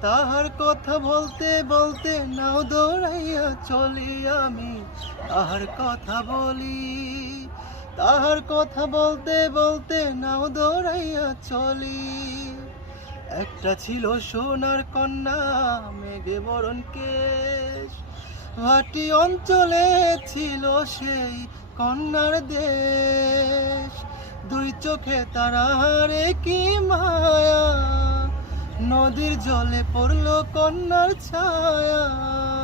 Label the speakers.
Speaker 1: তাহার কথা বলতে বলতে নাও দৌড়াইয়া চলি আমি। তাহার কথা বলি, তাহার কথা বলতে বলতে নাও দৌড়াইয়া চলি। একটা ছিল সোনার কন্যা, মেঘে বরণ কেশ। ভাটি অঞ্চলে ছিল সেই কন্যার দেশ। দুই চোখে তারা হারে কি মায়া। নদীর জলে পড়ল কন্যার ছায়া।